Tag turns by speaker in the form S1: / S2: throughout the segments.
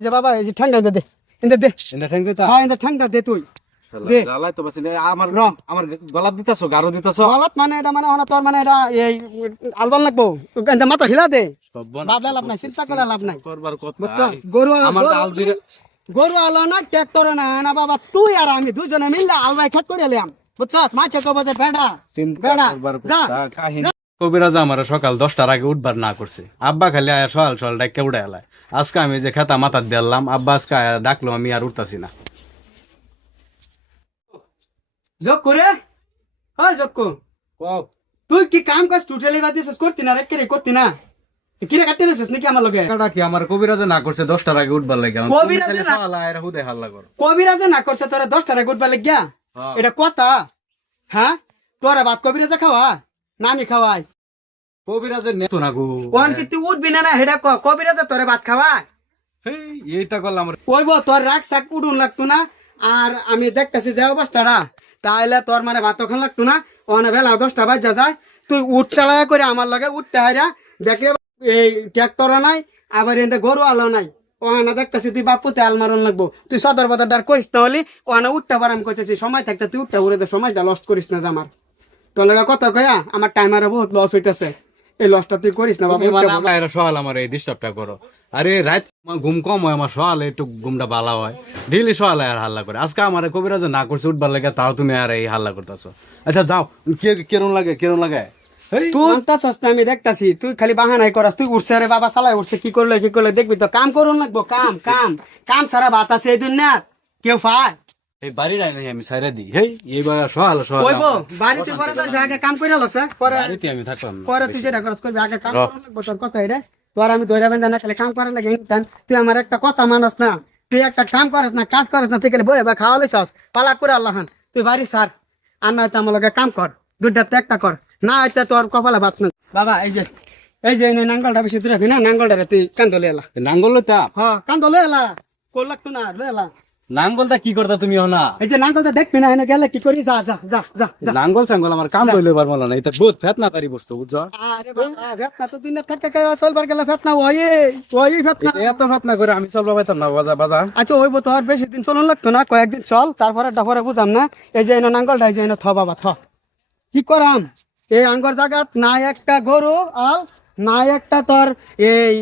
S1: যে বাবা এই যে ঠান্ডা দে দে দে
S2: এটা ঠেঙ্গে তা।
S1: হ্যাঁ এনে ঠান্ডা দে তুই। দে।
S2: তো বাসি আমার
S1: র।
S2: আমার গলাত দিতাছো গারো দিতাছো।
S1: গলত মানে এটা মানে ওনা তোর মানে এটা এই আলবান লাগবো। এনে মাথা হিলা দে।
S2: সব্বনাশ
S1: লাভ নাই চিন্তা করে লাভ নাই।
S2: করবার কথা
S1: গরু
S2: আমার তো
S1: গরু- গরু আলো না ট্রাক্টর না। না বাবা তুই আর আমি দুজনে মিললে আলবাই খেত করে এলাম। বুঝছস মাঠে কবে যে বেড়া। বেড়া, যা।
S2: কবিরাজ আমার সকাল দশটার আগে উঠবার না করছে। আব্বা খালি আয়া সকাল সকাল ডাক্কে উঠে এলায়। আজকে আমি যে খেতা মাথার দিলাম আব্বা আজকে আয়া ডাকলো আমি আর উঠতাছি না।
S1: যোগ করে? হ্যাঁ যোগ কর তুই কি কাম কাজ টুটালি বাদ দিছিস? করতি না রে কে করতি না। কিরে কাটতে দিছিস নাকি আমার লগে?
S2: টাকাটা কি আমার কবিরাজে না করছে দশটার আগে উঠবার লাগে।
S1: কবিরাজে না-
S2: আয়া হুদে হাল্লা করো।
S1: কবিরাজে না করছে তোরা দশটারে গুটবা লাগিয়া?
S2: হ্যাঁ।
S1: এটা কথা। হ্যাঁ? তোরা ভাত কবিরাজে খাওয়া না আমি খাওয়াই।
S2: কবিরাজের নেতো না গো।
S1: উঠবি না না হেডা ক কবিরাজে তোরে ভাত খাওয়া
S2: হেই, এইটা করলাম
S1: কইব তোর রাগ শাক উডুন লাগতো না আর আমি দেখতেছি যে অবস্থাটা তাহলে তোর মানে ভাত খান লাগতো না বেলা দশটা বাজা যায় তুই উঠ চালা করে আমার লগে উঠতে হারা দেখে এই ট্রাক্টর নাই আবার এতে গরু আলো নাই। ওখানে দেখতেছি তুই বাপুতে আলমারন লাগবো। তুই সদর বদর ডার করিস না হলি ওখানে উঠতে পার আমি কইতেছি সময় থাকতে তুই উঠতে পারে তো সময়টা লস্ট করিস না যে আমার। তোর লগে কথা কয়া আমার টাইমারে বহুত লস হইতেছে। এই লসটা তুই করিস না বাবু।
S2: আমার সকাল আমার এই ডিস্টার্বটা করো। আরে রাত ঘুম কম হয় আমার সকালে একটু ঘুমটা ভালো হয়। ডেইলি সকালে আর হাল্লা করে। আজকে আমার কবিরাজ না করছে উঠবার লাগে তাও তুমি আর এই হাল্লা করতেছো। আচ্ছা যাও। কে কেরম লাগে কেরম লাগে?
S1: তুই আমি দেখতাছি। তুই খালি বাহানাই করাস। তুই উঠছে রে বাবা চালাই উঠছে কি করলে কি করলে দেখবি তো। কাম করুন লাগবো কাম কাম। কাম সারা ভাত আছে এই দুনিয়া কেউ পায়?
S2: এই বাড়ি নাই নাই আমি সাইরা দিই। হেই এইবার সকাল সকাল
S1: কইব বাড়িতে পরে তোর আগে কাম করে লস পরে
S2: বাড়িতে আমি থাকলাম
S1: পরে তুই যেটা করস করবি আগে কাম কথা তোর আমি ধরে বেঁধে না খালি কাম করার লাগে ইনতান তুই আমার একটা কথা মানস না। তুই একটা কাম না কাজ না তুই খালি বই বা খাওয়া লইছস। পালা করে আল্লাহান তুই বাড়ি সার। আর না তো আমার লগে কাম কর। দুটাতে একটা কর। না এটা তোর কপালে বাত না। বাবা এই যে এই যে নাঙ্গলটা বেশি দূরে না নাঙ্গলটা তুই কান্দলে এলা
S2: নাঙ্গল লইতা
S1: হ্যাঁ কান্দলে এলা কোল লাগতো না লে। এলা
S2: নাঙ্গলটা কি করতা তুমি হনা
S1: এই যে নাঙ্গলটা দেখবি না এনে গেলে কি করি? যা যা যা যা
S2: নাঙ্গল সাঙ্গল আমার কাম লইলে পারব না এটা বহুত ফেত না পারি বস্তু বুঝছ?
S1: আরে বাবা ভেতনা তো দিনে থাকে কে চলবার গেলে ভেতনা ওই ওই
S2: এটা এত ফেত না করে আমি চলবা পাইতাম না বাজা বাজা।
S1: আচ্ছা ওই তো আর বেশি দিন চলন লাগতো না কয়েকদিন চল তারপরে ডাফরে বুঝাম না। এই যে এনে নাঙ্গলটা এই যে এনে থ বাবা থ। কি করাম? এই আঙ্গর জায়গাত না একটা গরু আল না একটা তোর এই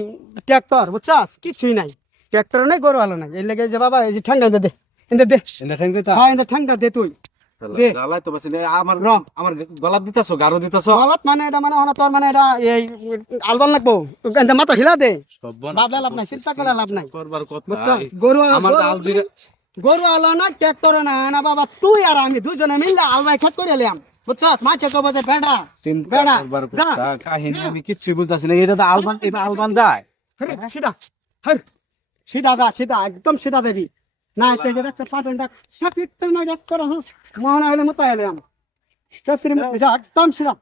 S1: ট্রাক্টর বুঝছাস? কিছুই নাই। ট্রাক্টর নাই গরু আলো নাই। এই লেগে যে বাবা এই যে ঠান্ডা দে দে এনে দে
S2: এটা ঠেঙ্গে তা?
S1: হ্যাঁ এনে ঠান্ডা দে তুই। দে।
S2: তো বাসি আমার
S1: র।
S2: আমার গলাত দিতাছো গারো দিতাছো?
S1: গলত মানে এটা মানে ওনা তোর মানে এটা এই আলবান লাগবো। এনে মাথা হিলা দে।
S2: সব্বনাশ
S1: লাভ নাই চিন্তা করে লাভ নাই।
S2: করবার কথা
S1: গরু
S2: আমার
S1: আলো না ট্রাক্টর না না বাবা তুই আর আমি দুজনে মিললে আলবাই খেত করে এলাম। বুঝছস মাঠে কবে যে বেড়া। বেড়া,
S2: কাহিনী আমি কিচ্ছু বুঝতাছি না। এটা তো আলবান এটা আলবান যায়।
S1: সিধা দা সিধা একদম সিধা দেবি না না মনে একদম সিধা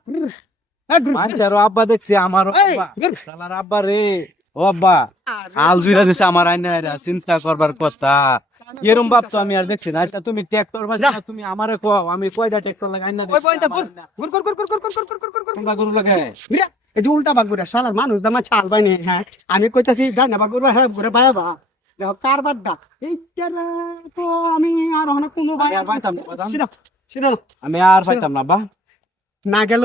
S2: আচ্ছা আব্বা দেখছি আমার
S1: এই,
S2: আব্বা
S1: গুরু।
S2: শালার আব্বা রে ও আব্বা আল জুইরা দিছে আমার আইনা আইনা চিন্তা করবার কথা এরম বাপ তো আমি আর দেখছি না আচ্ছা তুমি ট্রাক্টর। তুমি আমারে কও আমি কয়টা ট্রাক্টর লাগাই আইনা
S1: ওই পয়েন্ট গুর গুর গুর গুর গুর গুর গুর গুর গুর গুর গুর
S2: তোমরা লাগে
S1: ঘুরে এই যে উল্টা বাগুরা শালার মানুষ দামা ছাল হ্যাঁ। আমি কইতাছি ডানা বাগুরা হ্যাঁ ঘুরে বায়া বা দেখো কারবার ডাক? এইটা তো আমি আর অনেক কোনো
S2: পাইতাম না, আমি আর পাইতাম না বা।
S1: না গেল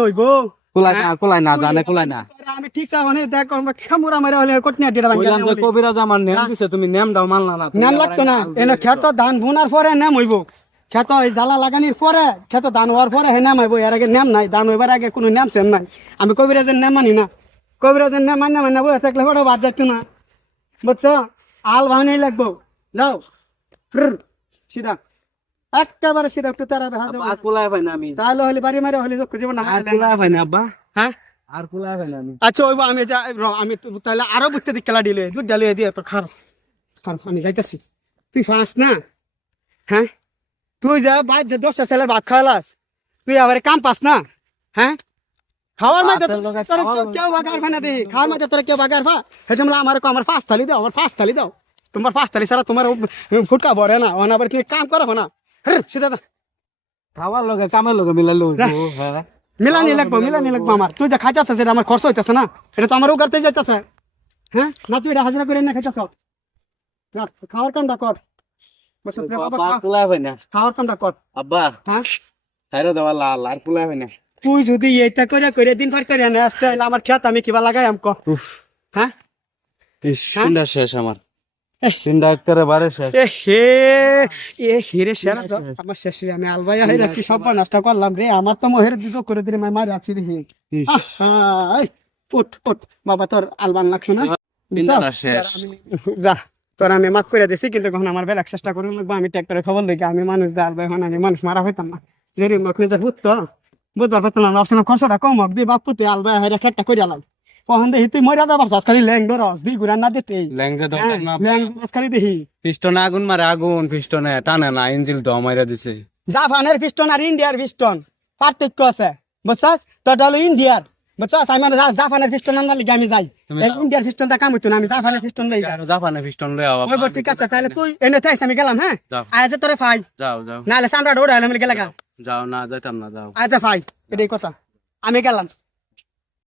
S2: কুলাই না কুলাই না জানে কুলাই না।
S1: আমি ঠিক চাও মানে দেখ খামুরা মারা হলে কটনিয়া ডিরা ভাঙা
S2: কইলাম যে কবিরাজ আমার নেম দিছে তুমি নেম দাও মানলা না তুমি
S1: নাম
S2: আবার
S1: লাগতো না। এনে খেত ধান বুনার পরে নাম হইব। খেত এই জ্বালা লাগানির পরে খেত ধান হওয়ার পরে হে নাম হইব এর আগে নাম নাই ধান হইবার আগে কোনো নাম সেম নাই। আমি কবিরাজের নাম মানি না। কবিরাজের নাম মানি না মানে বসে থাকলে বড় বাদ যাইতো না। বুঝছ? আল ভাঙনি লাগবো। যাও। সিধা। একেবারে সিধা একটু তারা
S2: পাই না আমি।
S1: তাহলে হলে বাড়ি মারে হলে লোক জীবন
S2: আর কুলাই পাই না আব্বা।
S1: হ্যাঁ?
S2: আর কুলাই পাই না আমি।
S1: আচ্ছা ওইব আমি যা আমি তাহলে আরও বুঝতে দিক খেলা দিলে দুধ ডালিয়ে দিয়ে তো খারাপ খারাপ আমি যাইতাছি। তুই ফাঁস না? হ্যাঁ? তুই যা বাদ যে দশটা ছেলের ভাত খাওয়ালাস তুই আবার কাম পাস না? হ্যাঁ? খাওয়ার মাঝে তোর কেউ- বাগার ফেনা দি। খাওয়ার মাঝে তোর কেউ বাগার ফা হেজম আমার আমার ফাঁস থালি দাও আমার ফাঁস থালি দাও। তোমার ফাঁস থালি সারা তোমার ফুটকা ভরে না। ওনা আবার তুমি কাম করো না। হ্যাঁ সেটা।
S2: খাওয়ার লগে কামের লগে মিলাইলো হ্যাঁ।
S1: মিলানি লাগবো মিলানি লাগবো আমার। তুই যা খাইতেছ সেটা আমার খরচ হইতেছে না। এটা তো আমার উগারতে যাইতেছে। হ্যাঁ? না তুই এটা হাজিরা করে না খাইতেছ। খাওয়ার কামটা কর। খাওয়ার কামটা কর।
S2: আব্বা
S1: হ্যাঁ?
S2: খাইরো দেওয়া লাল আর পুলাই হয় না।
S1: তুই যদি এইটা করে করে দিন পার করে না আসতে আমার খেত আমি কিবা লাগাই আমকো। হ্যাঁ?
S2: ইস, শেষ আমার। পিন্ডা একেবারে বারে শেষ।
S1: এ হে এ হিরে সেরা তো আমার শেষে আমি আলবাইয়া হয়ে রাখছি সব নষ্ট করলাম রে আমার তো মহের দিকে করে দিলে মাই মারি রাখছি দেখি। উঠ উঠ বাবা তোর আলবান লাগছো না? যা, তোর আমি- যা মাফ করে দিছি কিন্তু কখন আমার বেলা চেষ্টা করুন লাগবো আমি ট্র্যাক্টরে খবর দেখি আমি মানুষ দে আলবাই হন আমি মানুষ মারা হইতাম না। যেরি মুখ নিতে ভূত তো বুধবার পারতাম না অপশন খরচটা কম হোক দি বাপুতে আলবাই হাইরা খেটটা করে আলাই কখন দেখি তুই মরিয়া দাবার খালি ল্যাং ধরস দি ঘুরান না দিতে।
S2: ল্যাংজে
S1: হ্যাঁ,
S2: দরকার না।
S1: ল্যাং খালি দেখি।
S2: পিস্টনে আগুন মারে আগুন পিস্টনে টানে না ইঞ্জিল তো মাইরা দিছে।
S1: জাপানের পিস্টন আর ইন্ডিয়ার পিস্টন পার্থক্য আছে বুঝছস? তোর হলো ইন্ডিয়ার। আমি মানে জাপানের পিস্টন আনবার লিগে আমি যাই। ইন্ডিয়ার পিস্টন কাম হইতো না আমি জাপানের পিস্টন লই যাই।
S2: পিস্টন
S1: ওই ঠিক আছে তাহলে তুই এনে থাইস আমি গেলাম হ্যাঁ? আজ তোরে ফাই।
S2: যাও যাও।
S1: সামরা ডোড়া হলে আমি গেলাম
S2: যাও না যাইতাম না যাও।
S1: আজ ফাই এটাই কথা। আমি গেলাম।